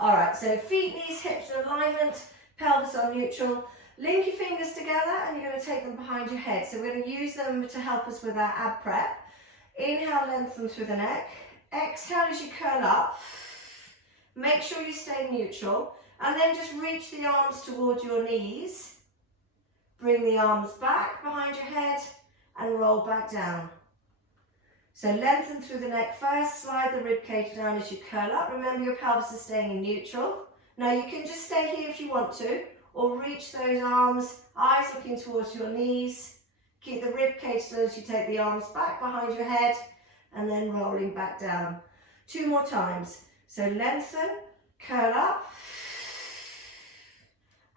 All right, so feet, knees, hips in alignment, pelvis on neutral. Link your fingers together and you're going to take them behind your head. So we're going to use them to help us with our ab prep. Inhale, lengthen through the neck. Exhale as you curl up. Make sure you stay neutral. And then just reach the arms towards your knees. Bring the arms back behind your head and roll back down. So lengthen through the neck first, slide the rib cage down as you curl up. Remember your pelvis is staying in neutral. Now you can just stay here if you want to, or reach those arms, eyes looking towards your knees. Keep the rib cage still as you take the arms back behind your head and then rolling back down. 2 more times. So lengthen, curl up,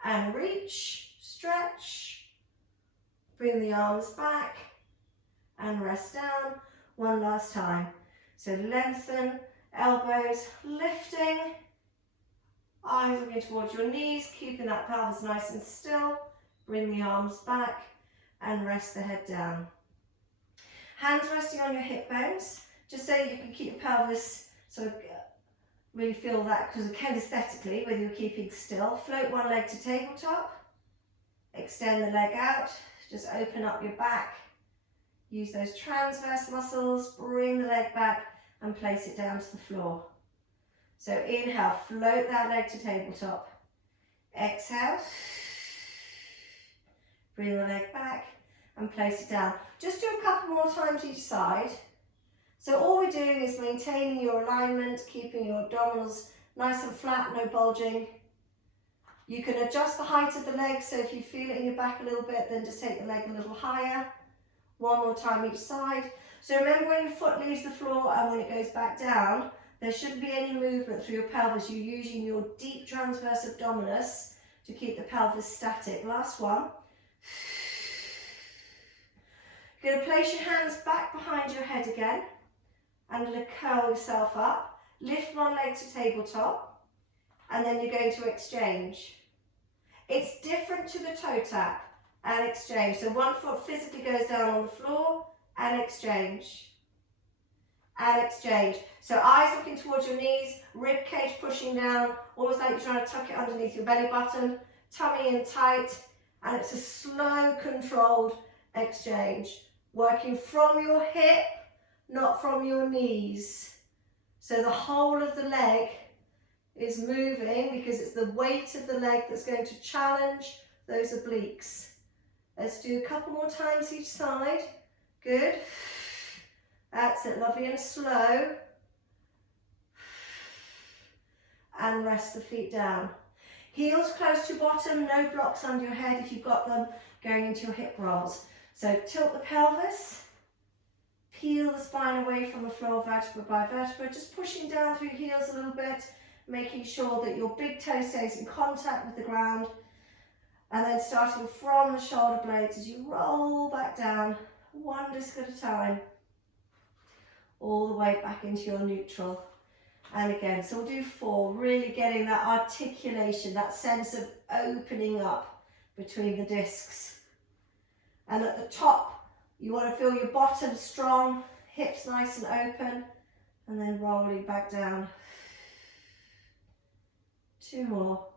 and reach, stretch. Bring the arms back and rest down. 1 last time. So lengthen, elbows lifting, eyes looking towards your knees, keeping that pelvis nice and still. Bring the arms back and rest the head down. Hands resting on your hip bones, just so you can keep your pelvis sort of really feel that, because kinesthetically, whether you're keeping still. Float one leg to tabletop, extend the leg out, just open up your back. Use those transverse muscles, bring the leg back and place it down to the floor. So inhale, float that leg to tabletop. Exhale, bring the leg back and place it down. Just do a couple more times each side. So all we're doing is maintaining your alignment, keeping your abdominals nice and flat, no bulging. You can adjust the height of the leg, so if you feel it in your back a little bit, then just take the leg a little higher. 1 more time each side. So remember, when your foot leaves the floor and when it goes back down, there shouldn't be any movement through your pelvis. You're using your deep transverse abdominis to keep the pelvis static. Last one. You're going to place your hands back behind your head again and curl yourself up. Lift one leg to tabletop and then you're going to exchange. It's different to the toe tap. And exchange. So one foot physically goes down on the floor and exchange. And exchange. So eyes looking towards your knees, rib cage pushing down, almost like you're trying to tuck it underneath your belly button, tummy in tight, and it's a slow, controlled exchange. Working from your hip, not from your knees. So the whole of the leg is moving because it's the weight of the leg that's going to challenge those obliques. Let's do a couple more times each side. Good. That's it, lovely and slow. And rest the feet down. Heels close to bottom, no blocks under your head if you've got them, going into your hip rolls. So tilt the pelvis, peel the spine away from the floor vertebra by vertebra, just pushing down through your heels a little bit, making sure that your big toe stays in contact with the ground. And then starting from the shoulder blades as you roll back down, 1 disc at a time, all the way back into your neutral. And again, so we'll do 4, really getting that articulation, that sense of opening up between the discs. And at the top, you want to feel your bottom strong, hips nice and open, and then rolling back down. 2 more.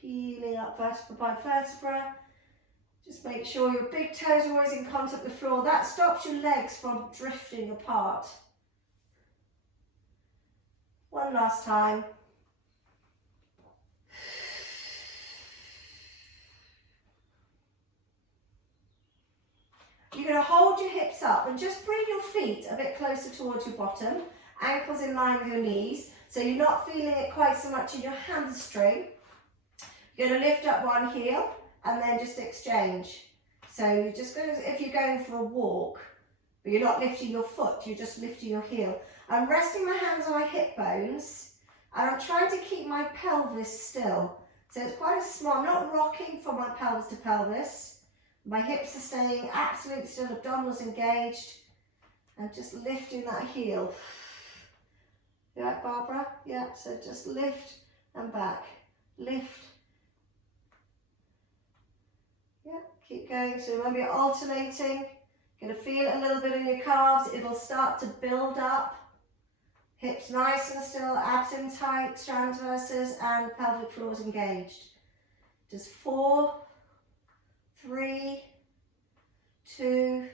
Peeling up vertebra by vertebra. Just make sure your big toes are always in contact with the floor. That stops your legs from drifting apart. 1 last time. You're going to hold your hips up and just bring your feet a bit closer towards your bottom. Ankles in line with your knees. So you're not feeling it quite so much in your hamstring. You're going to lift up one heel and then just exchange. So you're just going to, if you're going for a walk, but you're not lifting your foot, you're just lifting your heel. I'm resting my hands on my hip bones and I'm trying to keep my pelvis still. So it's quite a small, I'm not rocking from my pelvis to pelvis. My hips are staying absolutely still, abdominals engaged, and just lifting that heel. You right, Barbara? Yeah, so just lift and back, lift. Yeah, keep going. So remember, you're alternating, Gonna feel it a little bit in your calves. It'll start to build up. Hips nice and still, abs in tight, transverses and pelvic floors engaged. Just 4, 3, 2,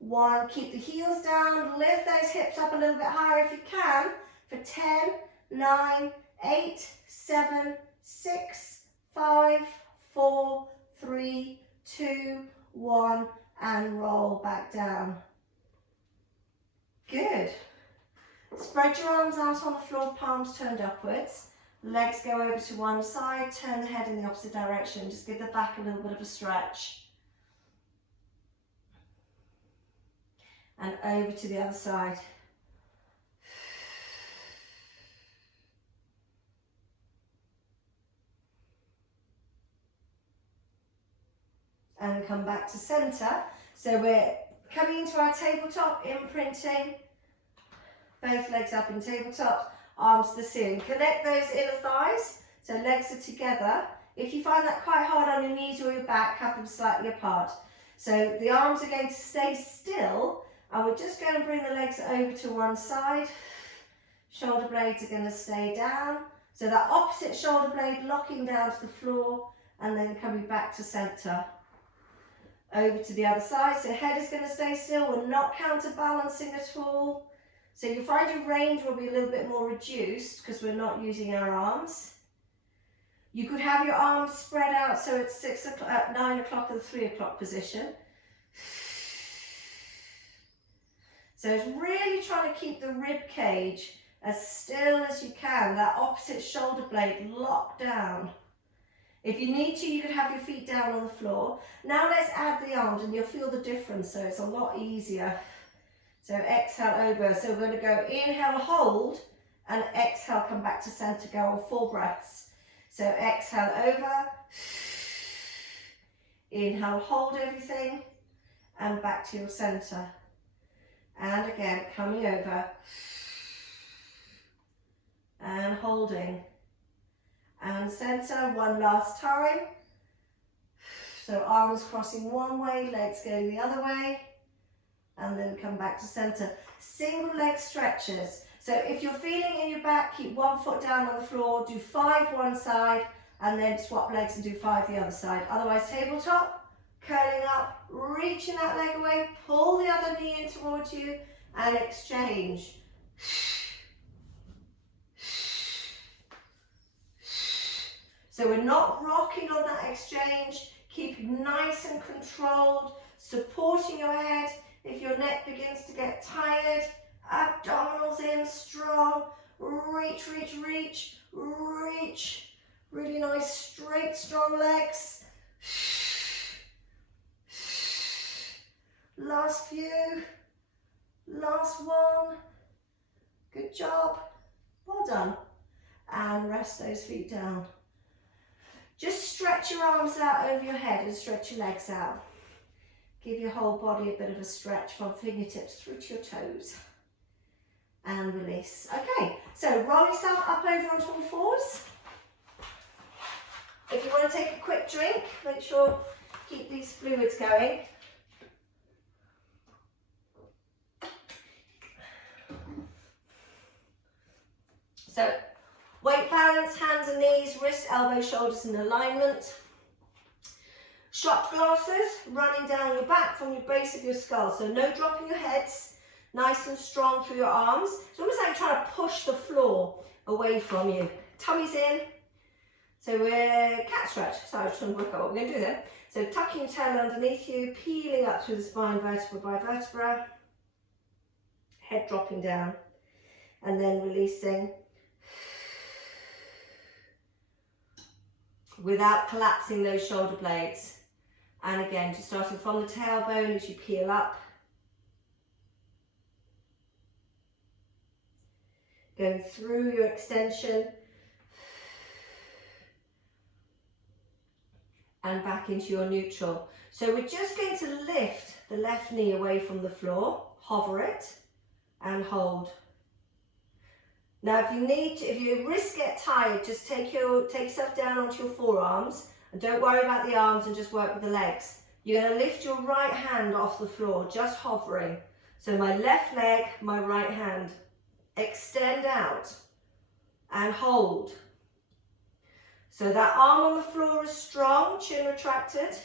1. Keep the heels down, lift those hips up a little bit higher if you can for 10, 9, 8, 7, 6, 5, 4, 3, 2, 1, and roll back down. Good. Spread your arms out on the floor, palms turned upwards. Legs go over to one side, turn the head in the opposite direction. Just give the back a little bit of a stretch. And over to the other side. And come back to center. So we're coming into our tabletop, imprinting. Both legs up in tabletop, arms to the ceiling. Connect those inner thighs, so legs are together. If you find that quite hard on your knees or your back, have them slightly apart. So the arms are going to stay still, and we're just going to bring the legs over to one side. Shoulder blades are going to stay down. So that opposite shoulder blade locking down to the floor, and then coming back to center. Over to the other side, so head is going to stay still. We're not counterbalancing at all. So you find your range will be a little bit more reduced because we're not using our arms. You could have your arms spread out so it's 6 o'clock, 9 o'clock or the 3 o'clock position. So it's really trying to keep the rib cage as still as you can, that opposite shoulder blade locked down. If you need to, you could have your feet down on the floor. Now let's add the arms and you'll feel the difference, so it's a lot easier. So exhale over. So we're going to go inhale, hold, and exhale, come back to center, go on 4 breaths. So exhale over, inhale, hold everything, and back to your center. And again, coming over, and holding. And center, one last time. So arms crossing one way, legs going the other way. And then come back to center. Single leg stretches. So if you're feeling in your back, keep 1 foot down on the floor, do 5 one side, and then swap legs and do 5 the other side. Otherwise, tabletop, curling up, reaching that leg away, pull the other knee in towards you, and exchange. So we're not rocking on that exchange, keep nice and controlled, supporting your head. If your neck begins to get tired, abdominals in strong, reach, reach, reach, reach. Really nice, straight, strong legs. Last few, last one. Good job, well done. And rest those feet down. Just stretch your arms out over your head and stretch your legs out. Give your whole body a bit of a stretch from fingertips through to your toes. And release. Okay, so roll yourself up over onto all fours. If you want to take a quick drink, make sure keep these fluids going. So, weight balance, hands and knees, wrists, elbows, shoulders in alignment. Shot glasses running down your back from your base of your skull. So no dropping your heads, nice and strong through your arms. It's almost like trying to push the floor away from you. Tummy's in. So we're cat stretch. So I'm just trying to work out what we're going to do then. So tucking your tail underneath you, peeling up through the spine vertebra by vertebra. Head dropping down. And then releasing. Without collapsing those shoulder blades. And again, just starting from the tailbone as you peel up. Going through your extension. And back into your neutral. So we're just going to lift the left knee away from the floor, hover it, and hold. Now if you need to, if your wrists get tired, just take yourself down onto your forearms. And don't worry about the arms and just work with the legs. You're going to lift your right hand off the floor, just hovering. So my left leg, my right hand. Extend out and hold. So that arm on the floor is strong, chin retracted.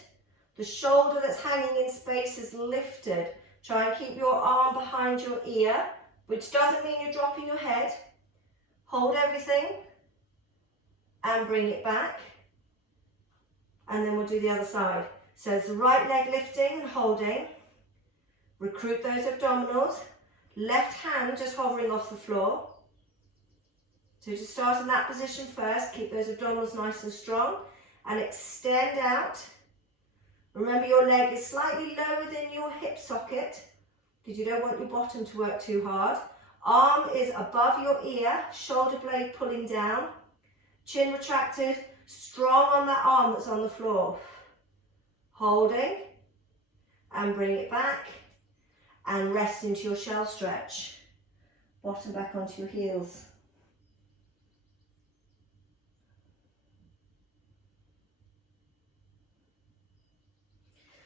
The shoulder that's hanging in space is lifted. Try and keep your arm behind your ear, which doesn't mean you're dropping your head. Hold everything and bring it back. And then we'll do the other side. So it's the right leg lifting and holding. Recruit those abdominals. Left hand just hovering off the floor. So just start in that position first. Keep those abdominals nice and strong. And extend out. Remember your leg is slightly lower than your hip socket because you don't want your bottom to work too hard. Arm is above your ear, shoulder blade pulling down. Chin retracted, strong on that arm that's on the floor. Holding and bring it back and rest into your shell stretch. Bottom back onto your heels.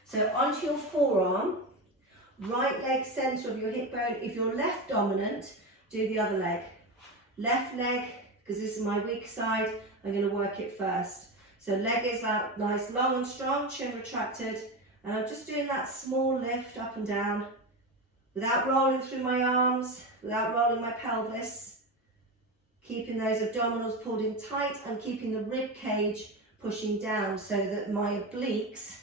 So onto your forearm, right leg centre of your hip bone. If you're left dominant, do the other leg. Left leg, because this is my weak side, I'm going to work it first. So leg is out nice, long and strong, chin retracted. And I'm just doing that small lift up and down without rolling through my arms, without rolling my pelvis. Keeping those abdominals pulled in tight and keeping the rib cage pushing down so that my obliques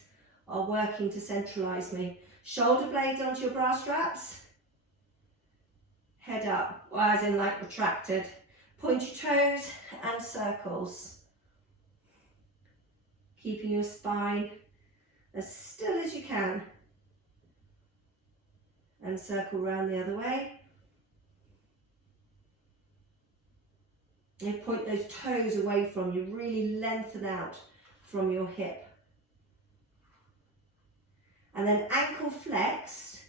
are working to centralise me. Shoulder blades onto your bra straps. Head up, as in like retracted. Point your toes and circles. Keeping your spine as still as you can. And circle around the other way. And point those toes away from you. Really lengthen out from your hip. And then ankle flexed,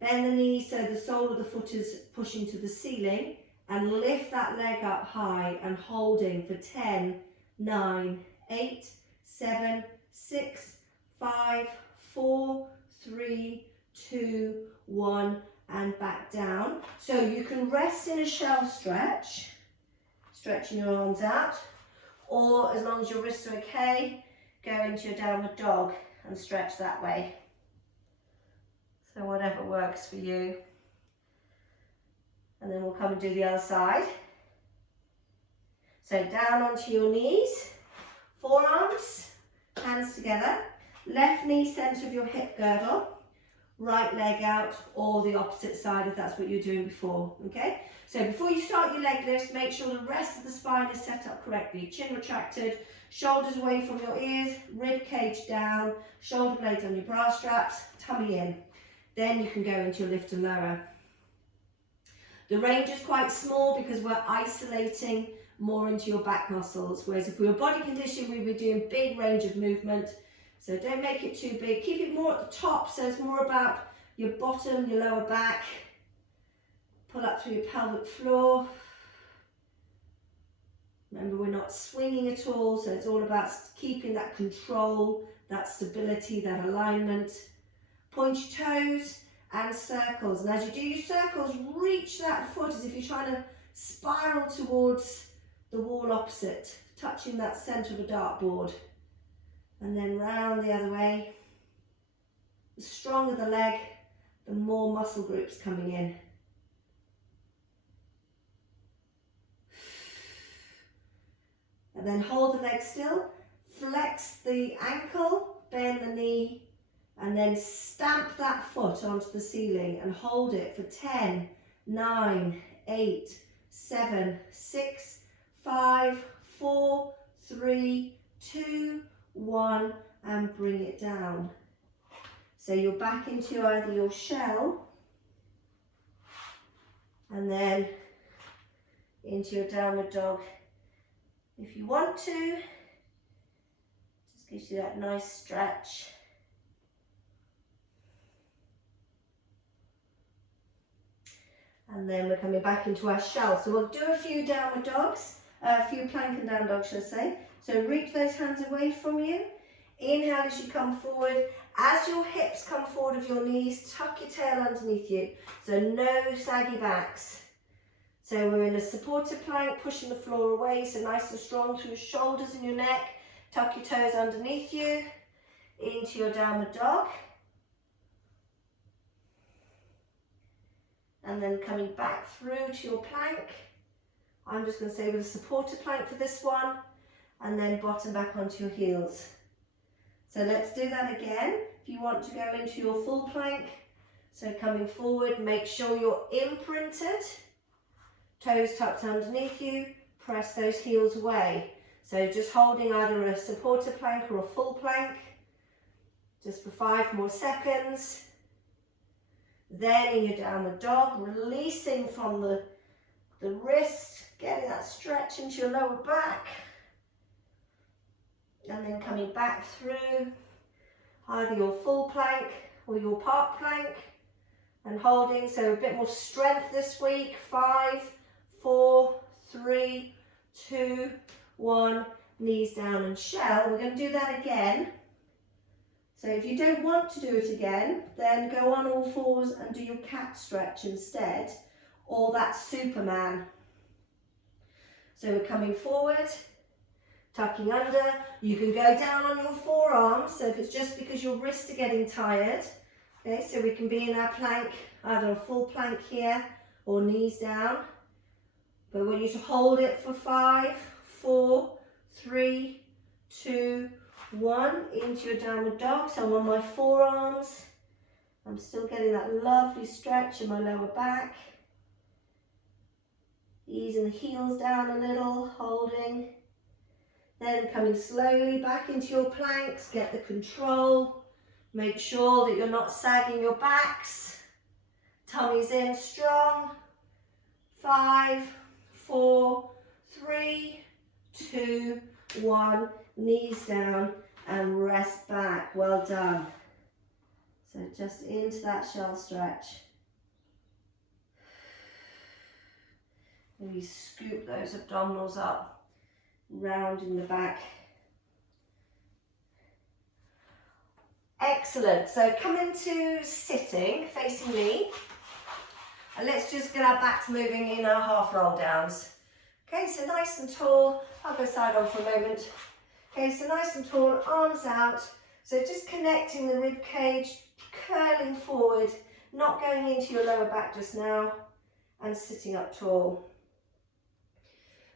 bend the knee so the sole of the foot is pushing to the ceiling and lift that leg up high and holding for 10, 9, 8, 7, 6, 5, 4, 3, 2, 1 and back down. So you can rest in a shell stretch, stretching your arms out, or as long as your wrists are okay, go into your downward dog and stretch that way. So whatever works for you. And then we'll come and do the other side. So down onto your knees, forearms, hands together, left knee centre of your hip girdle, right leg out, or the opposite side if that's what you're doing before, okay? So before you start your leg lifts, make sure the rest of the spine is set up correctly. Chin retracted, shoulders away from your ears, rib cage down, shoulder blades on your bra straps, tummy in. Then you can go into your lift and lower. The range is quite small because we're isolating more into your back muscles, whereas if we were body condition, we'd be doing big range of movement. So don't make it too big. Keep it more at the top, so it's more about your bottom, your lower back. Pull up through your pelvic floor. Remember, we're not swinging at all, so it's all about keeping that control, that stability, that alignment. Point your toes and circles. And as you do your circles, reach that foot as if you're trying to spiral towards the wall opposite, touching that centre of a dartboard. And then round the other way. The stronger the leg, the more muscle groups coming in. And then hold the leg still, flex the ankle, bend the knee, and then stamp that foot onto the ceiling and hold it for 10, 9, 8, 7, 6, 5, 4, 3, 2, 1, and bring it down. So you're back into either your shell and then into your downward dog. If you want to, just gives you that nice stretch. And then we're coming back into our shell. So we'll do a few downward dogs, a few plank and down dogs, should I say. So reach those hands away from you. Inhale as you come forward. As your hips come forward of your knees, tuck your tail underneath you. So no saggy backs. So we're in a supported plank, pushing the floor away, so nice and strong through your shoulders and your neck. Tuck your toes underneath you, into your downward dog. And then coming back through to your plank. I'm just going to say with a supported plank for this one, and then bottom back onto your heels. So let's do that again. If you want to go into your full plank, so coming forward, make sure you're imprinted, toes tucked underneath you, press those heels away. So just holding either a supported plank or a full plank, just for 5 more seconds. Then in your downward dog, releasing from the wrist, getting that stretch into your lower back. And then coming back through either your full plank or your park plank and holding. So a bit more strength this week. 5, 4, 3, 2, 1. Knees down and shell. We're going to do that again. So if you don't want to do it again, then go on all fours and do your cat stretch instead, or that Superman. So we're coming forward, tucking under. You can go down on your forearms, so if it's just because your wrists are getting tired, okay, so we can be in our plank, either a full plank here or knees down. But we want you to hold it for 5, 4, 3, 2, 1, into your downward dog. So I'm on my forearms. I'm still getting that lovely stretch in my lower back. Easing the heels down a little, holding. Then coming slowly back into your planks, get the control. Make sure that you're not sagging your backs. Tummy's in strong. 5, 4, 3, 2, 1. Knees down and rest back. Well done. So just into that shell stretch. Maybe scoop those abdominals up, rounding the back. Excellent. So come into sitting, facing me. And let's just get our backs moving in our half roll downs. Okay, so nice and tall. I'll go side on for a moment. Okay, so nice and tall, arms out. So just connecting the rib cage, curling forward, not going into your lower back just now, and sitting up tall.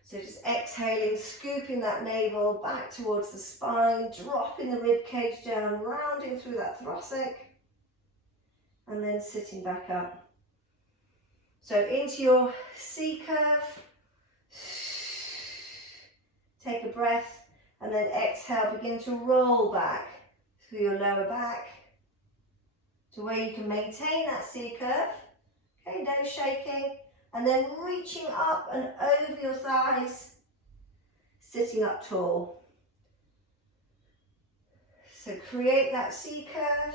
So just exhaling, scooping that navel back towards the spine, dropping the rib cage down, rounding through that thoracic, and then sitting back up. So into your C curve, take a breath, and then exhale, begin to roll back through your lower back to where you can maintain that C curve. Okay, no shaking. And then reaching up and over your thighs, sitting up tall. So create that C curve.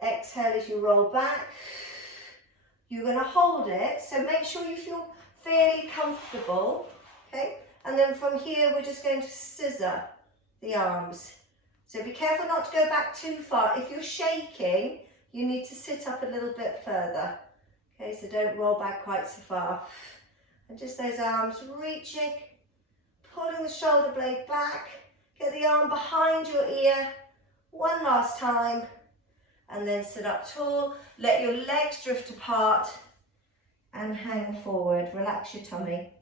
Exhale as you roll back. You're going to hold it, so make sure you feel fairly comfortable. Okay, and then from here we're just going to scissor the arms. So be careful not to go back too far. If you're shaking, you need to sit up a little bit further. Okay, so don't roll back quite so far. And just those arms reaching, pulling the shoulder blade back, get the arm behind your ear, one last time, and then sit up tall. Let your legs drift apart and hang forward. Relax your tummy.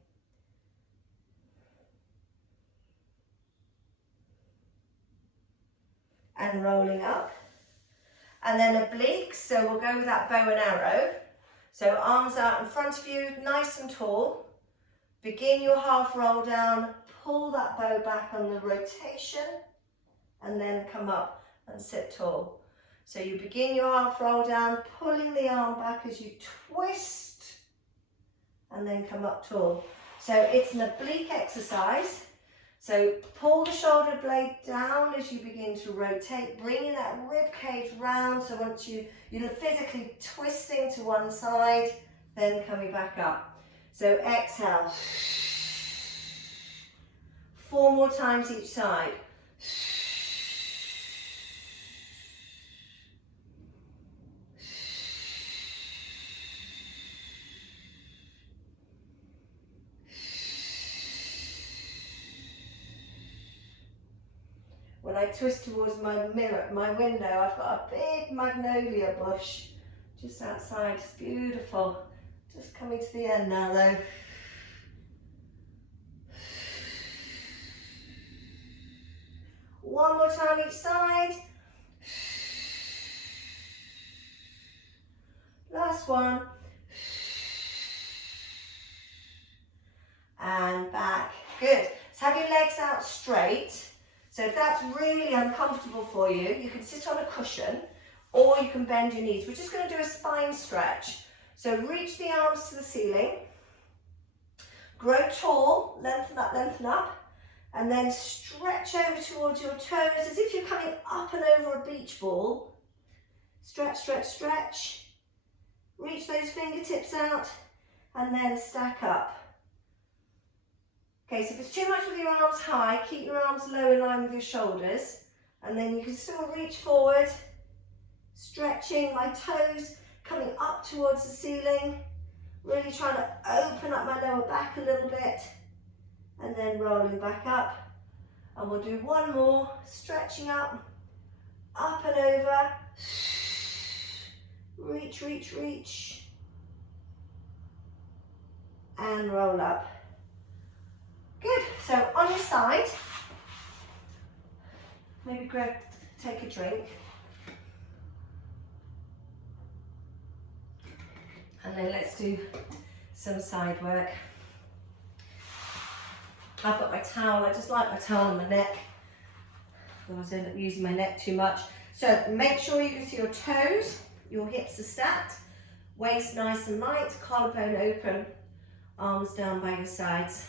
And rolling up. And then obliques, so we'll go with that bow and arrow. So arms out in front of you, nice and tall. Begin your half roll down, pull that bow back on the rotation, and then come up and sit tall. So you begin your half roll down, pulling the arm back as you twist, and then come up tall. So it's an oblique exercise. So pull the shoulder blade down as you begin to rotate, bringing that rib cage round. So once you're physically twisting to one side, then coming back up. So exhale. 4 more times each side. like twist towards my mirror, my window. I've got a big magnolia bush just outside. It's beautiful. Just coming to the end now though. One more time each side. Last one. And back. Good. So have your legs out straight. So if that's really uncomfortable for you, you can sit on a cushion or you can bend your knees. We're just going to do a spine stretch. So reach the arms to the ceiling. Grow tall, lengthen up. And then stretch over towards your toes as if you're coming up and over a beach ball. Stretch, stretch, stretch. Reach those fingertips out and then stack up. Okay, so if it's too much with your arms high, keep your arms low in line with your shoulders. And then you can still reach forward, stretching my toes, coming up towards the ceiling. Really trying to open up my lower back a little bit. And then rolling back up. And we'll do one more, stretching up and over. Reach, reach, reach. And roll up. Good, so on your side, maybe take a drink. And then let's do some side work. I've got my towel, I just like my towel on my neck. Otherwise I end up using my neck too much. So make sure you can see your toes, your hips are stacked, waist nice and light, collarbone open, arms down by your sides.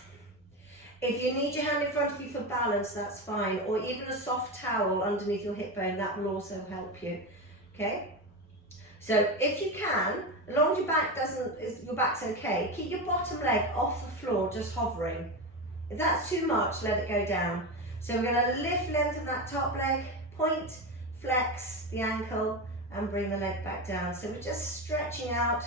If you need your hand in front of you for balance, that's fine. Or even a soft towel underneath your hip bone, that will also help you, okay? So if you can, as long as your back's okay, keep your bottom leg off the floor, just hovering. If that's too much, let it go down. So we're going to lift, lengthen that top leg, point, flex the ankle, and bring the leg back down. So we're just stretching out,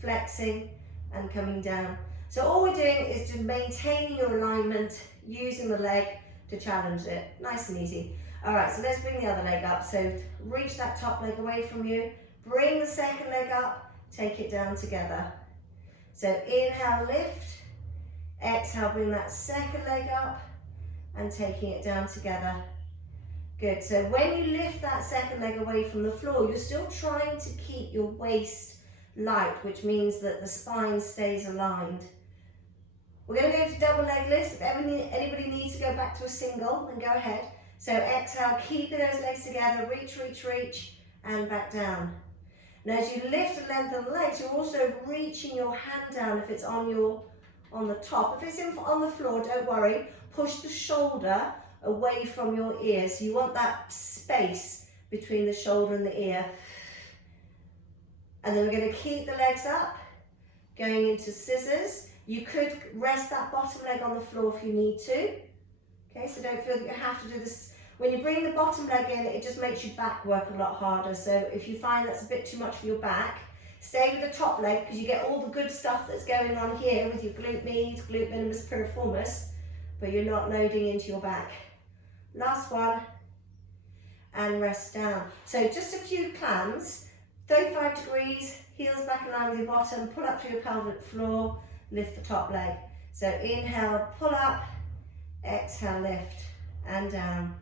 flexing, and coming down. So all we're doing is just maintaining your alignment, using the leg to challenge it. Nice and easy. All right, so let's bring the other leg up. So reach that top leg away from you, bring the second leg up, take it down together. So inhale, lift. Exhale, bring that second leg up and taking it down together. Good, so when you lift that second leg away from the floor, you're still trying to keep your waist light, which means that the spine stays aligned. We're going to go to double leg lifts. If anybody needs to go back to a single, then go ahead. So exhale, keeping those legs together, reach, reach, reach, and back down. Now as you lift and lengthen the legs, you're also reaching your hand down if it's on the top. If it's on the floor, don't worry. Push the shoulder away from your ear. So you want that space between the shoulder and the ear. And then we're going to keep the legs up, going into scissors. You could rest that bottom leg on the floor if you need to. Okay, so don't feel that you have to do this. When you bring the bottom leg in, it just makes your back work a lot harder. So if you find that's a bit too much for your back, stay with the top leg because you get all the good stuff that's going on here with your glute medius, glute minimus, piriformis, but you're not loading into your back. Last one, and rest down. So just a few clams, 35 degrees, heels back in line with your bottom, pull up through your pelvic floor, lift the top leg. So inhale, pull up, exhale, lift, and down.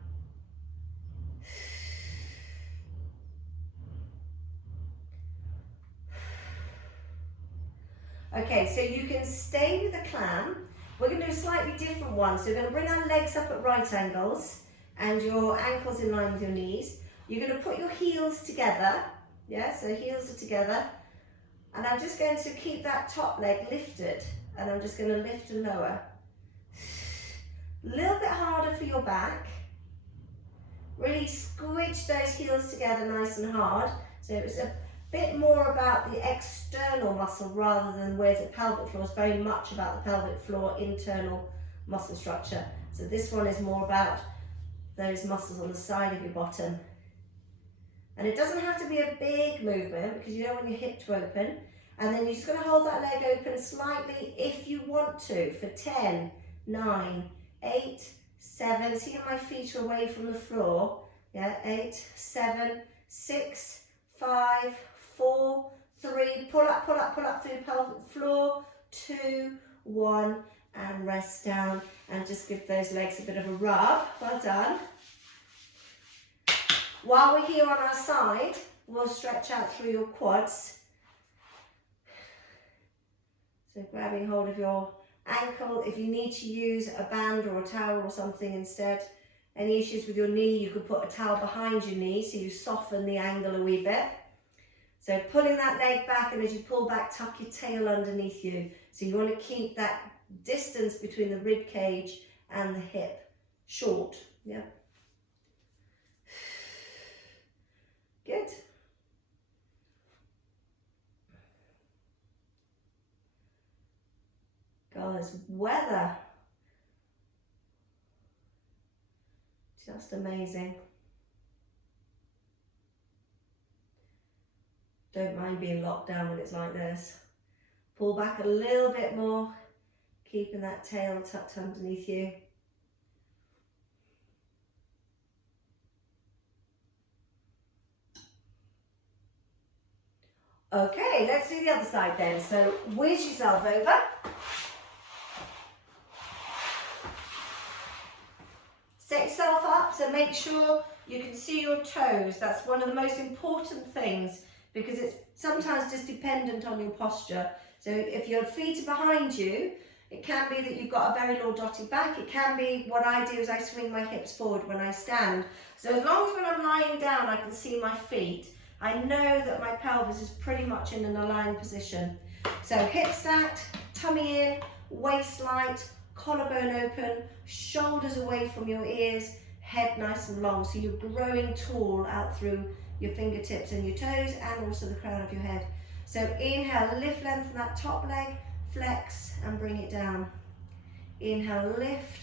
Okay, so you can stay with the clam. We're going to do a slightly different one. So we're going to bring our legs up at right angles and your ankles in line with your knees. You're going to put your heels together. Yeah, so heels are together. And I'm just going to keep that top leg lifted. And I'm just going to lift and lower. A little bit harder for your back. Really squidge those heels together nice and hard. So it's a bit more about the external muscle rather than where's the pelvic floor. It's very much about the pelvic floor internal muscle structure. So this one is more about those muscles on the side of your bottom. And it doesn't have to be a big movement because you don't want your hip to open. And then you're just going to hold that leg open slightly if you want to for 10, 9, 8, 7, see how my feet are away from the floor, yeah, 8, 7, 6, 5, 4, 3, pull up through the pelvic floor, 2, 1, and rest down, and just give those legs a bit of a rub. Well done. While we're here on our side, we'll stretch out through your quads. So grabbing hold of your ankle. If you need to use a band or a towel or something instead, any issues with your knee, you could put a towel behind your knee so you soften the angle a wee bit. So pulling that leg back, and as you pull back, tuck your tail underneath you. So you want to keep that distance between the rib cage and the hip short. Yeah. Good. God, this weather. Just amazing. Don't mind being locked down when it's like this. Pull back a little bit more, keeping that tail tucked underneath you. Okay, let's do the other side then. So whiz yourself over. Set yourself up, so make sure you can see your toes. That's one of the most important things, because it's sometimes just dependent on your posture. So if your feet are behind you, it can be that you've got a very lordotic back. It can be, what I do is I swing my hips forward when I stand. So as long as when I'm lying down I can see my feet, I know that my pelvis is pretty much in an aligned position. So hip stacked, tummy in, waist light, collarbone open, shoulders away from your ears, head nice and long. So you're growing tall out through your fingertips and your toes, and also the crown of your head. So inhale, lift, lengthen that top leg, flex and bring it down. Inhale, lift.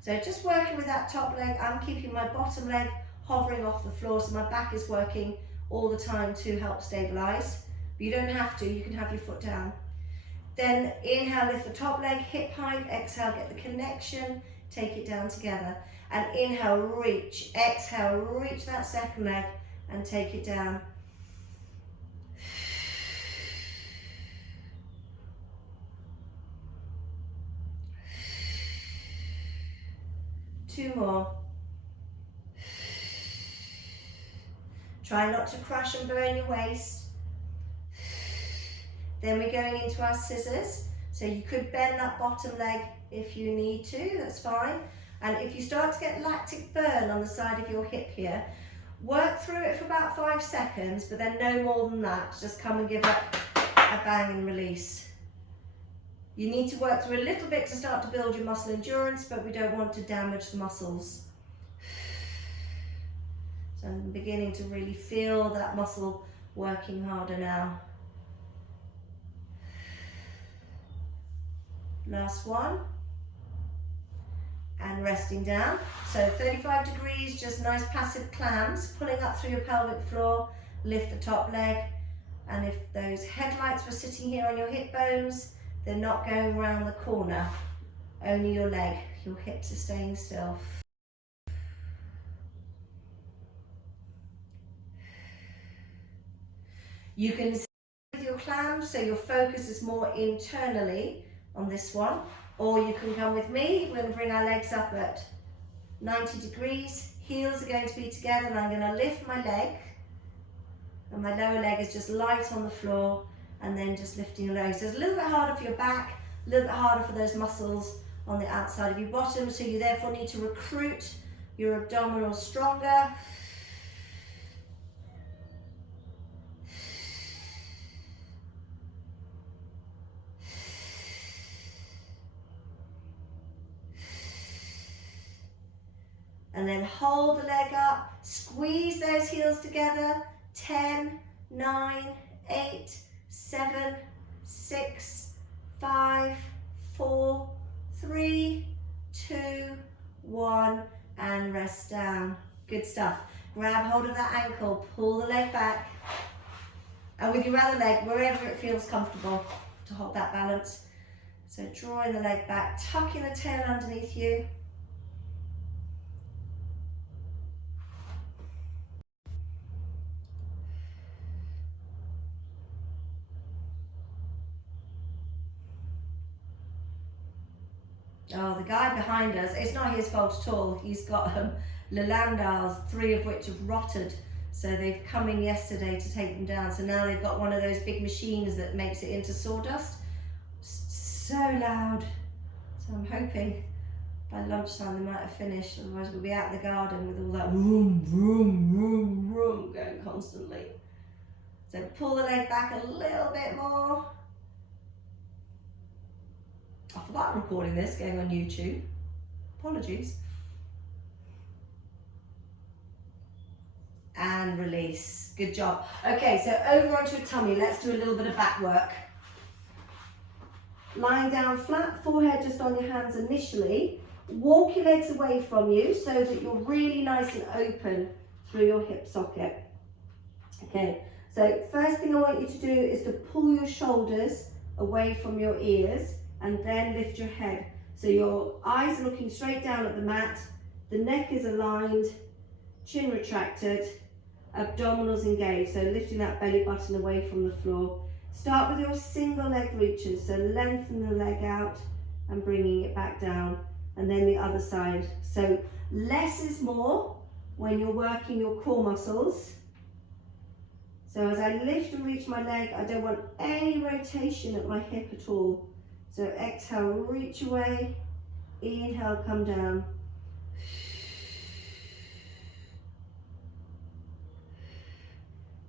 So just working with that top leg, I'm keeping my bottom leg hovering off the floor, so my back is working all the time to help stabilize. But you don't have to, you can have your foot down. Then inhale, lift the top leg, hip height, exhale, get the connection, take it down together. And inhale, reach, exhale, reach that second leg and take it down. Two more. Try not to crash and burn your waist. Then we're going into our scissors. So you could bend that bottom leg if you need to, that's fine. And if you start to get lactic burn on the side of your hip here, work through it for about 5 seconds, but then no more than that. Just come and give it a bang and release. You need to work through a little bit to start to build your muscle endurance, but we don't want to damage the muscles. So I'm beginning to really feel that muscle working harder now. Last one. And resting down. So 35 degrees, just nice passive clams, pulling up through your pelvic floor, lift the top leg. And if those headlights were sitting here on your hip bones, they're not going around the corner, only your leg, your hips are staying still. You can sit with your clams, so your focus is more internally on this one, or you can come with me. We're going to bring our legs up at 90 degrees, heels are going to be together, and I'm going to lift my leg, and my lower leg is just light on the floor, and then just lifting your legs. So it's a little bit harder for your back, a little bit harder for those muscles on the outside of your bottom, so you therefore need to recruit your abdominals stronger. And then hold the leg up, squeeze those heels together. 10, 9, 8, 7, 6, 5, 4, 3, 2, 1, and rest down. Good stuff. Grab hold of that ankle, pull the leg back, and with your other leg, wherever it feels comfortable to hold that balance. So drawing the leg back, tucking the tail underneath you. Oh, the guy behind us, it's not his fault at all. He's got Lelandals, 3 of which have rotted. So they've come in yesterday to take them down. So now they've got one of those big machines that makes it into sawdust. So loud. So I'm hoping by lunchtime they might have finished. Otherwise we'll be out in the garden with all that vroom, vroom, vroom, vroom going constantly. So pull the leg back a little bit more. I forgot I'm recording this, going on YouTube. Apologies. And release. Good job. Okay, so over onto your tummy. Let's do a little bit of back work. Lying down flat, forehead just on your hands initially. Walk your legs away from you so that you're really nice and open through your hip socket. Okay, so first thing I want you to do is to pull your shoulders away from your ears and then lift your head. So your eyes are looking straight down at the mat, the neck is aligned, chin retracted, abdominals engaged, so lifting that belly button away from the floor. Start with your single leg reaches, so lengthen the leg out and bringing it back down, and then the other side. So less is more when you're working your core muscles. So as I lift and reach my leg, I don't want any rotation at my hip at all. So exhale, reach away, inhale, come down.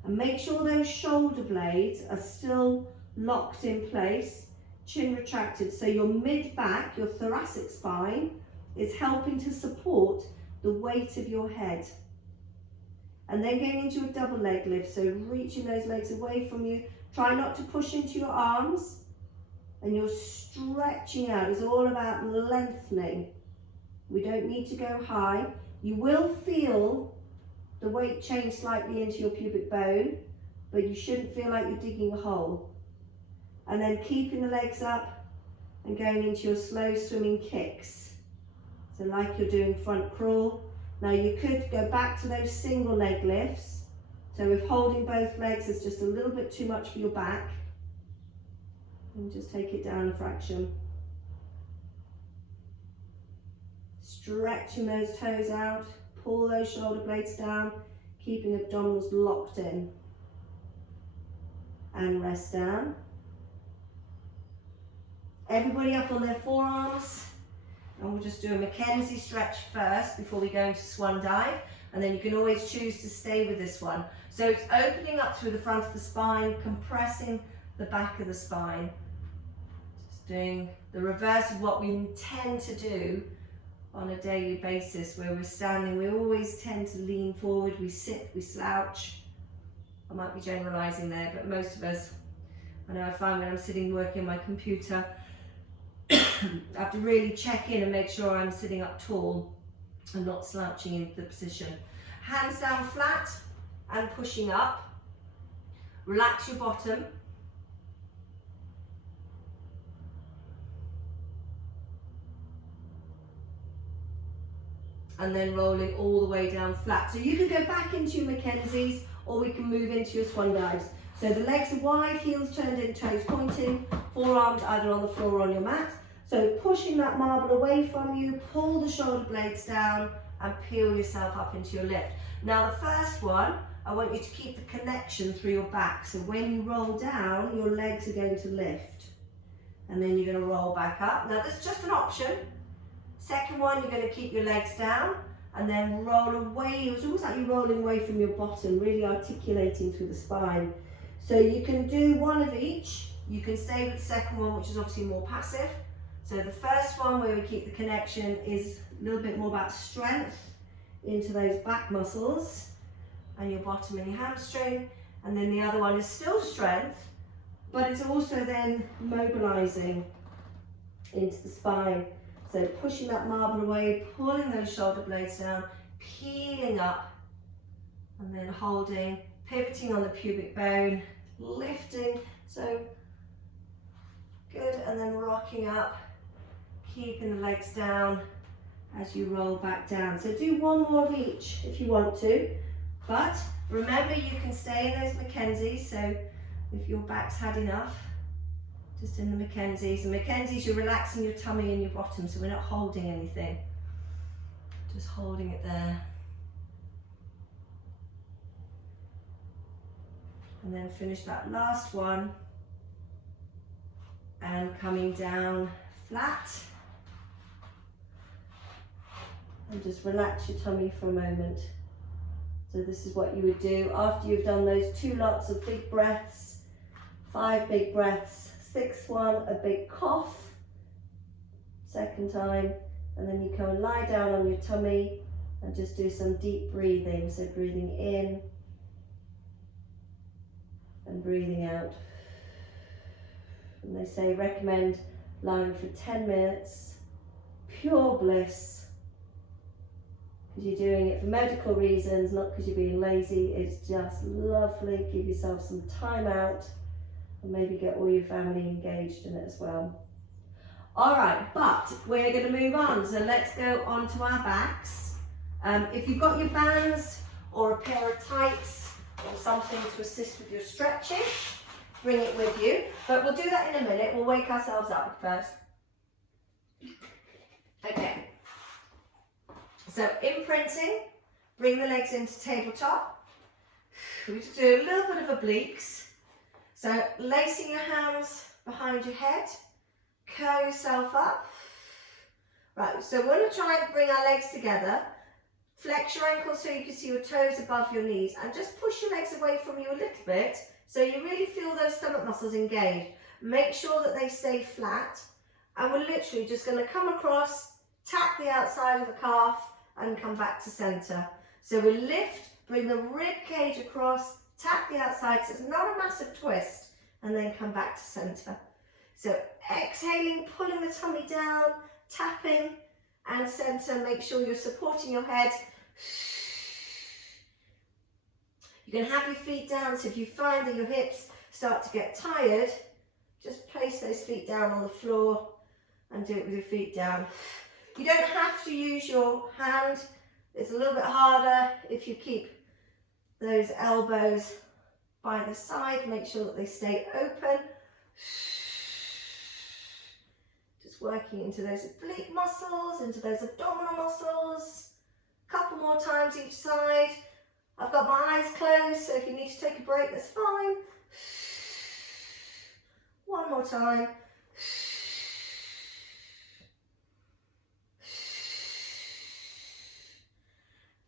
And make sure those shoulder blades are still locked in place, chin retracted. So your mid-back, your thoracic spine, is helping to support the weight of your head. And then going into a double leg lift, so reaching those legs away from you. Try not to push into your arms. And you're stretching out. It's all about lengthening. We don't need to go high. You will feel the weight change slightly into your pubic bone, but you shouldn't feel like you're digging a hole. And then keeping the legs up and going into your slow swimming kicks. So like you're doing front crawl. Now you could go back to those single leg lifts. So if holding both legs is just a little bit too much for your back, and just take it down a fraction. Stretching those toes out, pull those shoulder blades down, keeping abdominals locked in. And rest down. Everybody up on their forearms. And we'll just do a Mackenzie stretch first before we go into swan dive. And then you can always choose to stay with this one. So it's opening up through the front of the spine, compressing the back of the spine. Doing the reverse of what we tend to do on a daily basis. Where we're standing, we always tend to lean forward, we sit, we slouch. I might be generalizing there, but most of us, I know I find when I'm sitting working on my computer, I have to really check in and make sure I'm sitting up tall and not slouching into the position. Hands down flat and pushing up. Relax your bottom. And then rolling all the way down flat. So you can go back into your Mackenzies, or we can move into your swan dives. So the legs are wide, heels turned in, toes pointing, forearms either on the floor or on your mat. So pushing that marble away from you, pull the shoulder blades down and peel yourself up into your lift. Now the first one, I want you to keep the connection through your back. So when you roll down, your legs are going to lift. And then you're going to roll back up. Now that's just an option. Second one, you're going to keep your legs down and then roll away. It's almost like you're rolling away from your bottom, really articulating through the spine. So you can do one of each. You can stay with the second one, which is obviously more passive. So the first one, where we keep the connection, is a little bit more about strength into those back muscles and your bottom and your hamstring. And then the other one is still strength, but it's also then mobilizing into the spine. So pushing that marble away, pulling those shoulder blades down, peeling up, and then holding, pivoting on the pubic bone, lifting, so good, and then rocking up, keeping the legs down as you roll back down. So do one more of each if you want to, but remember you can stay in those Mackenzies, so if your back's had enough, Just in the Mackenzies. And Mackenzies, you're relaxing your tummy and your bottom, so we're not holding anything. Just holding it there. And then finish that last one. And coming down flat. And just relax your tummy for a moment. So this is what you would do after you've done those 2 lots of big breaths, 5 big breaths, 6th one, a big cough, 2nd time, and then you come and lie down on your tummy and just do some deep breathing. So breathing in and breathing out. And they say recommend lying for 10 minutes, pure bliss. Because you're doing it for medical reasons, not because you're being lazy. It's just lovely. Give yourself some time out and maybe get all your family engaged in it as well. All right, but we're going to move on. So let's go on to our backs. If you've got your bands or a pair of tights or something to assist with your stretching, bring it with you. But we'll do that in a minute. We'll wake ourselves up first. Okay. So imprinting, bring the legs into tabletop. We just do a little bit of obliques. So lacing your hands behind your head, curl yourself up. Right, so we're going to try and bring our legs together. Flex your ankles so you can see your toes above your knees and just push your legs away from you a little bit so you really feel those stomach muscles engaged. Make sure that they stay flat, and we're literally just going to come across, tap the outside of the calf, and come back to center. So we lift, bring the rib cage across, tap the outside, so it's not a massive twist, and then come back to center. So exhaling, pulling the tummy down, tapping, and center. Make sure you're supporting your head. You can have your feet down, so if you find that your hips start to get tired, just place those feet down on the floor and do it with your feet down. You don't have to use your hand. It's a little bit harder if you keep those elbows by the side. Make sure that they stay open. Just working into those oblique muscles, into those abdominal muscles. A couple more times each side. I've got my eyes closed, so if you need to take a break, that's fine. One more time.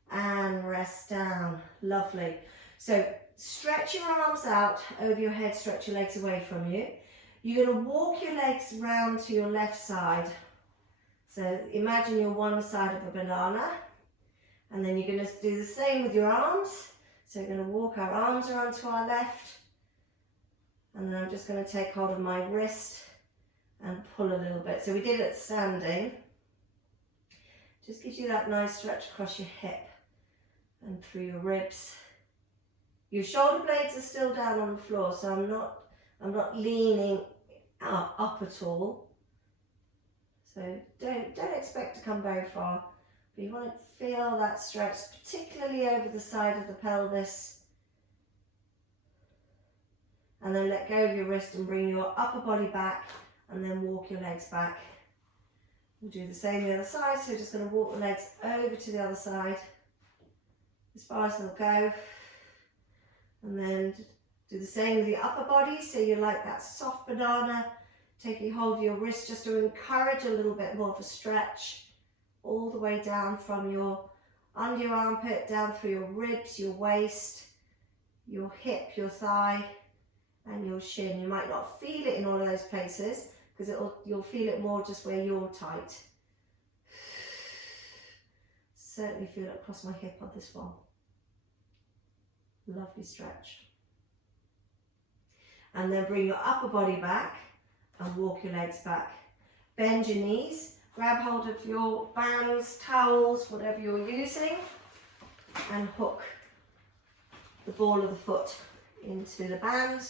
And rest down. Lovely. So stretch your arms out over your head, stretch your legs away from you. You're going to walk your legs round to your left side. So imagine you're one side of a banana, and then you're going to do the same with your arms. So we're going to walk our arms around to our left, and then I'm just going to take hold of my wrist and pull a little bit. So we did it standing. Just gives you that nice stretch across your hip and through your ribs. Your shoulder blades are still down on the floor, so I'm not leaning up at all. So don't expect to come very far, but you want to feel that stretch, particularly over the side of the pelvis. And then let go of your wrist and bring your upper body back, and then walk your legs back. We'll do the same the other side, so we're just going to walk the legs over to the other side as far as they'll go, and then do the same with the upper body. So you're like that soft banana, taking hold of your wrist just to encourage a little bit more of a stretch all the way down from your under your armpit, down through your ribs, your waist, your hip, your thigh, and your shin. You might not feel it in all of those places because you'll feel it more just where you're tight. Certainly feel it across my hip on this one. Lovely stretch. And then bring your upper body back and walk your legs back. Bend your knees, grab hold of your bands, towels, whatever you're using, and hook the ball of the foot into the band.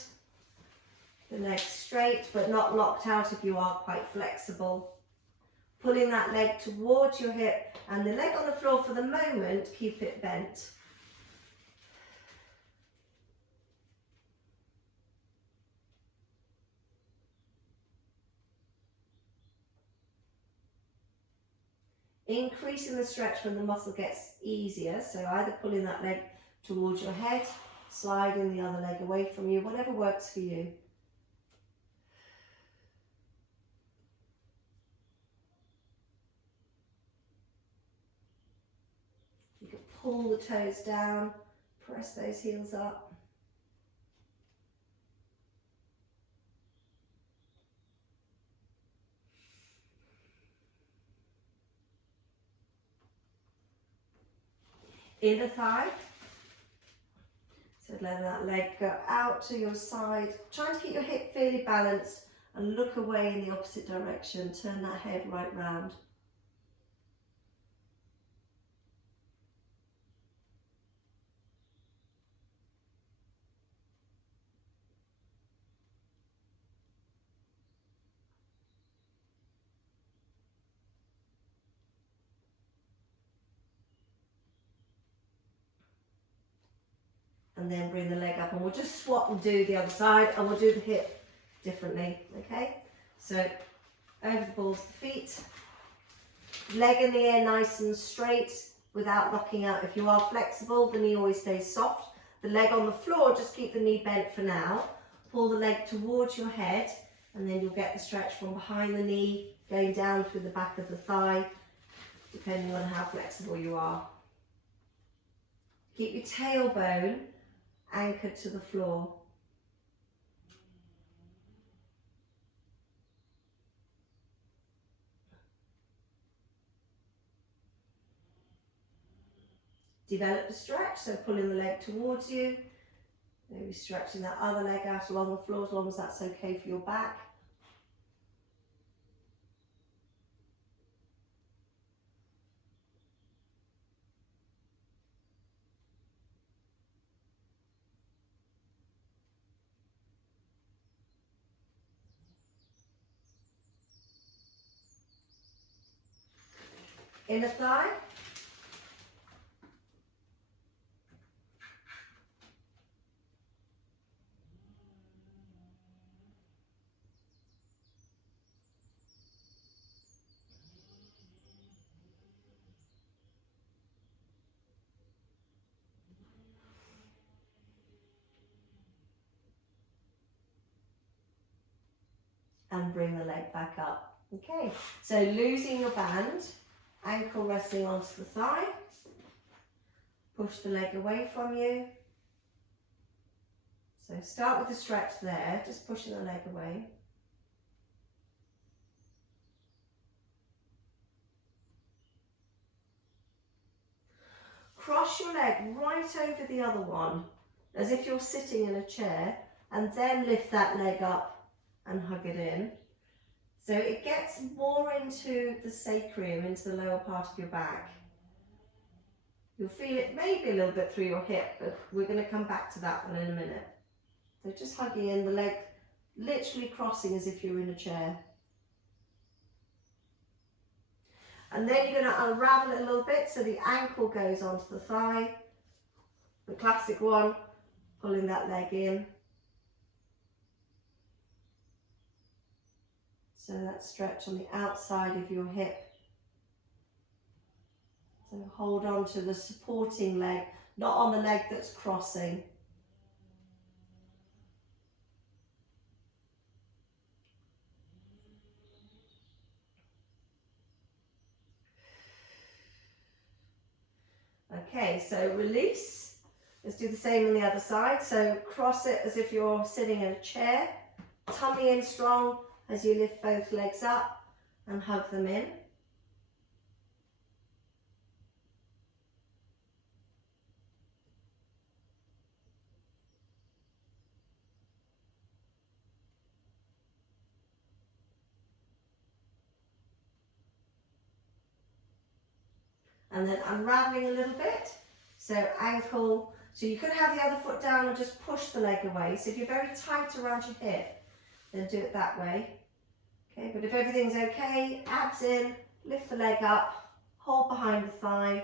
The legs straight but not locked out if you are quite flexible. Pulling that leg towards your hip, and the leg on the floor for the moment, keep it bent. Increasing the stretch when the muscle gets easier, so either pulling that leg towards your head, sliding the other leg away from you, whatever works for you. You can pull the toes down, press those heels up. Inner thigh. So let that leg go out to your side. Trying to keep your hip fairly balanced and look away in the opposite direction. Turn that head right round. And then bring the leg up, and we'll just swap and do the other side, and we'll do the hip differently, okay? So over the balls of the feet, leg in the air nice and straight without locking out. If you are flexible, the knee always stays soft. The leg on the floor, just keep the knee bent for now. Pull the leg towards your head, and then you'll get the stretch from behind the knee, going down through the back of the thigh, depending on how flexible you are. Keep your tailbone anchored to the floor. Develop the stretch, so pulling the leg towards you, maybe stretching that other leg out along the floor as long as that's okay for your back. Inner thigh. And bring the leg back up. Okay, so losing your band, ankle resting onto the thigh, push the leg away from you. So start with the stretch there, just pushing the leg away. Cross your leg right over the other one, as if you're sitting in a chair, and then lift that leg up and hug it in. So it gets more into the sacrum, into the lower part of your back. You'll feel it maybe a little bit through your hip, but we're going to come back to that one in a minute. So just hugging in, the leg literally crossing as if you're in a chair. And then you're going to unravel it a little bit so the ankle goes onto the thigh. The classic one, pulling that leg in. So that stretch on the outside of your hip. So hold on to the supporting leg, not on the leg that's crossing. Okay, so release. Let's do the same on the other side. So cross it as if you're sitting in a chair. Tummy in strong as you lift both legs up and hug them in. And then unraveling a little bit. So ankle, so you could have the other foot down and just push the leg away. So if you're very tight around your hip, then do it that way. Okay, but if everything's okay, abs in, lift the leg up, hold behind the thigh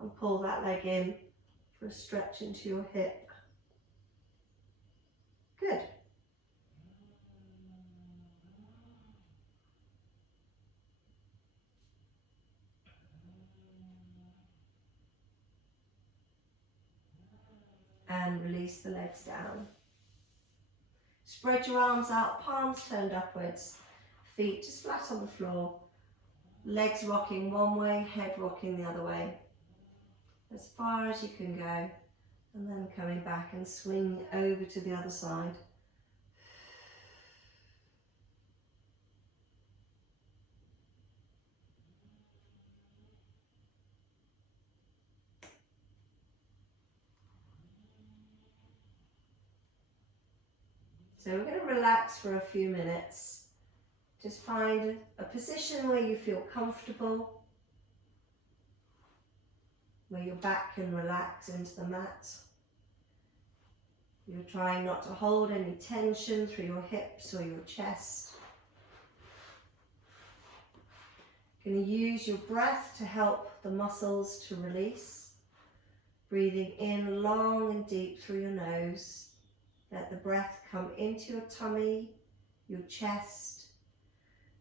and pull that leg in for a stretch into your hip. Good. and release the legs down. Spread your arms out, palms turned upwards, feet just flat on the floor, legs rocking one way, head rocking the other way, as far as you can go, and then coming back and swinging over to the other side. So we're going to relax for a few minutes. Just find a position where you feel comfortable, where your back can relax into the mat. You're trying not to hold any tension through your hips or your chest. You're going to use your breath to help the muscles to release. Breathing in long and deep through your nose. Let the breath come into your tummy, your chest,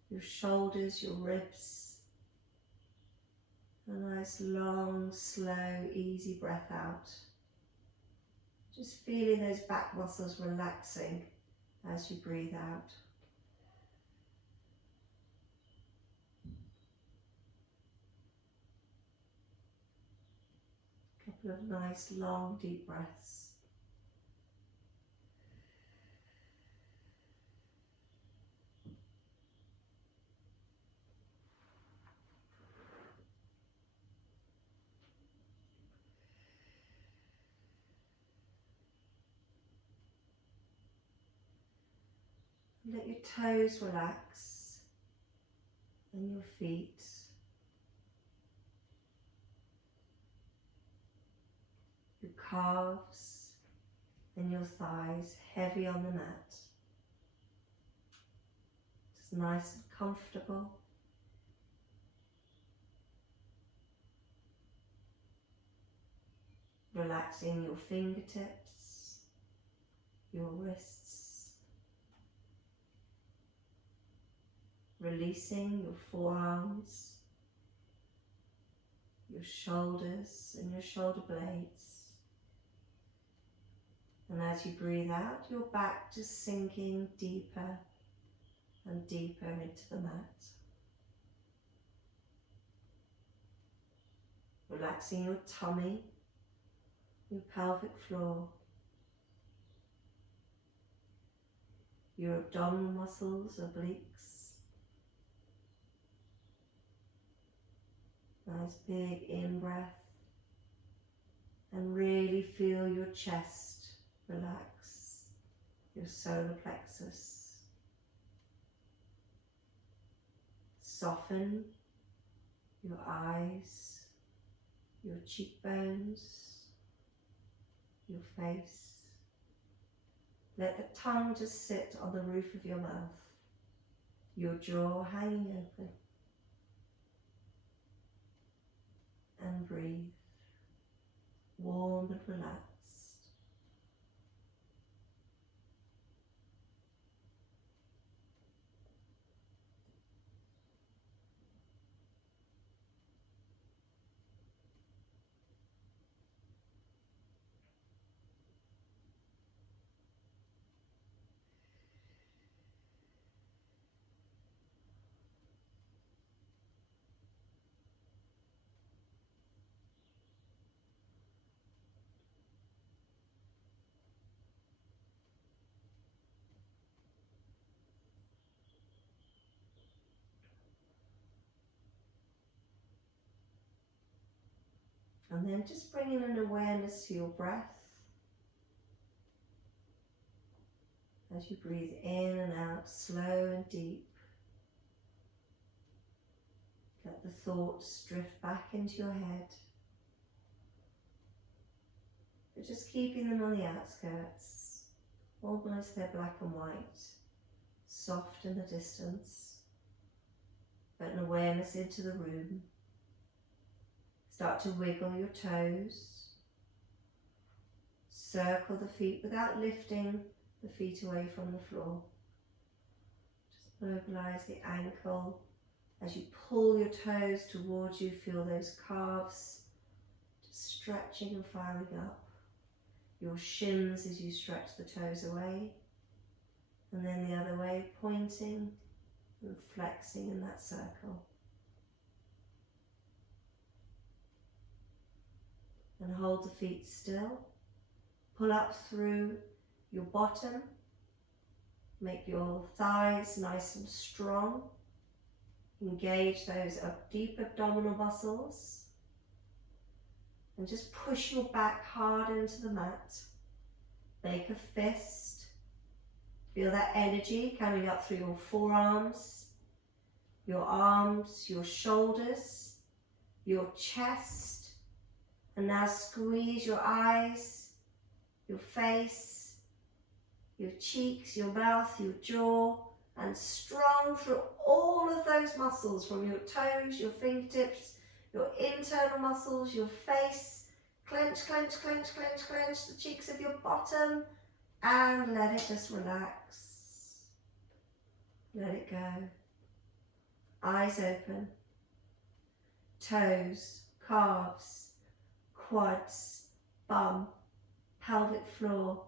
your shoulders, your ribs. A nice long, slow, easy breath out. Just feeling those back muscles relaxing as you breathe out. A couple of nice, long, deep breaths. Let your toes relax and your feet. Your calves and your thighs heavy on the mat. Just nice and comfortable. Relaxing your fingertips, your wrists. Releasing your forearms, your shoulders and your shoulder blades. And as you breathe out, your back just sinking deeper and deeper into the mat. Relaxing your tummy, your pelvic floor, your abdominal muscles, obliques. Nice big in-breath, and really feel your chest relax, your solar plexus. Soften your eyes, your cheekbones, your face. Let the tongue just sit on the roof of your mouth, your jaw hanging open. And breathe, warm and relaxed. And then just bringing an awareness to your breath as you breathe in and out, slow and deep. Let the thoughts drift back into your head, but just keeping them on the outskirts, almost they're black and white, soft in the distance, but an awareness into the room. Start to wiggle your toes. Circle the feet without lifting the feet away from the floor. Just mobilize the ankle. As you pull your toes towards you, feel those calves just stretching and firing up. your shins as you stretch the toes away, and then the other way, pointing and flexing in that circle. And hold the feet still. Pull up through your bottom. Make your thighs nice and strong. Engage those deep abdominal muscles. And just push your back hard into the mat. Make a fist. Feel that energy coming up through your forearms, your arms, your shoulders, your chest. And now squeeze your eyes, your face, your cheeks, your mouth, your jaw, and strong through all of those muscles from your toes, your fingertips, your internal muscles, your face. Clench, clench, clench, clench, clench the cheeks of your bottom and let it just relax. Let it go. Eyes open. Toes, calves, quads, bum, pelvic floor,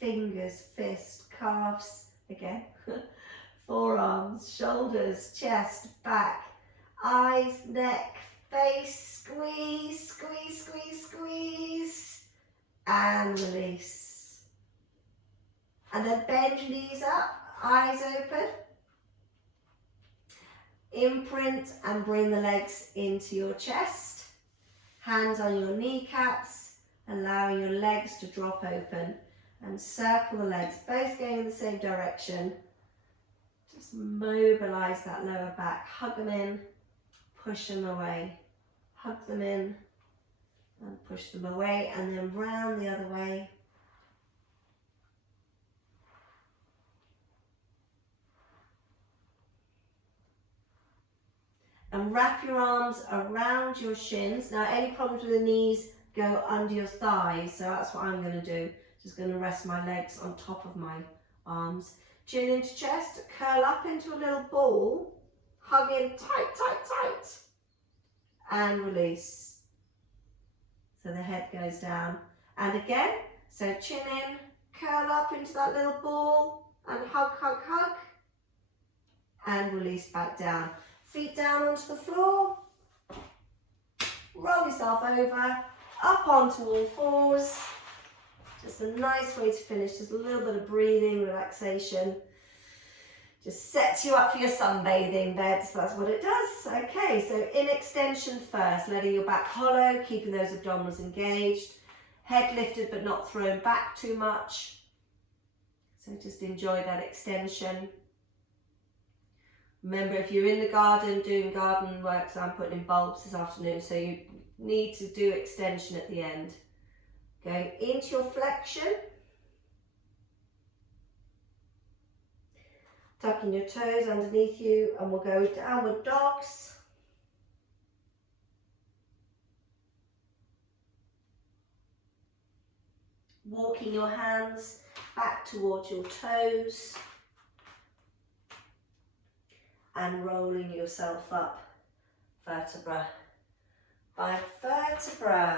fingers, fist, calves, again, forearms, shoulders, chest, back, eyes, neck, face, squeeze, squeeze, squeeze, squeeze, and release. And then bend your knees up, eyes open. Imprint and bring the legs into your chest. Hands on your kneecaps, allowing your legs to drop open. And circle the legs, both going in the same direction. Just mobilise that lower back. Hug them in, push them away. Hug them in and push them away, and then round the other way. And wrap your arms around your shins. Now, any problems with the knees, go under your thighs. So that's what I'm going to do. Just going to rest my legs on top of my arms. Chin into chest, curl up into a little ball. Hug in tight, tight, tight. And release. So the head goes down. And again, so chin in, curl up into that little ball. And hug, hug, hug. And release back down. Feet down onto the floor. Roll yourself over, up onto all fours. Just a nice way to finish, just a little bit of breathing, relaxation. Just sets you up for your sunbathing beds, that's what it does. Okay, so in extension first, letting your back hollow, keeping those abdominals engaged. Head lifted but not thrown back too much. So just enjoy that extension. Remember, if you're in the garden doing garden work, so I'm putting in bulbs this afternoon, so you need to do extension at the end. Going into your flexion. Tucking your toes underneath you, and we'll go downward dogs. Walking your hands back towards your toes. And rolling yourself up vertebra by vertebra.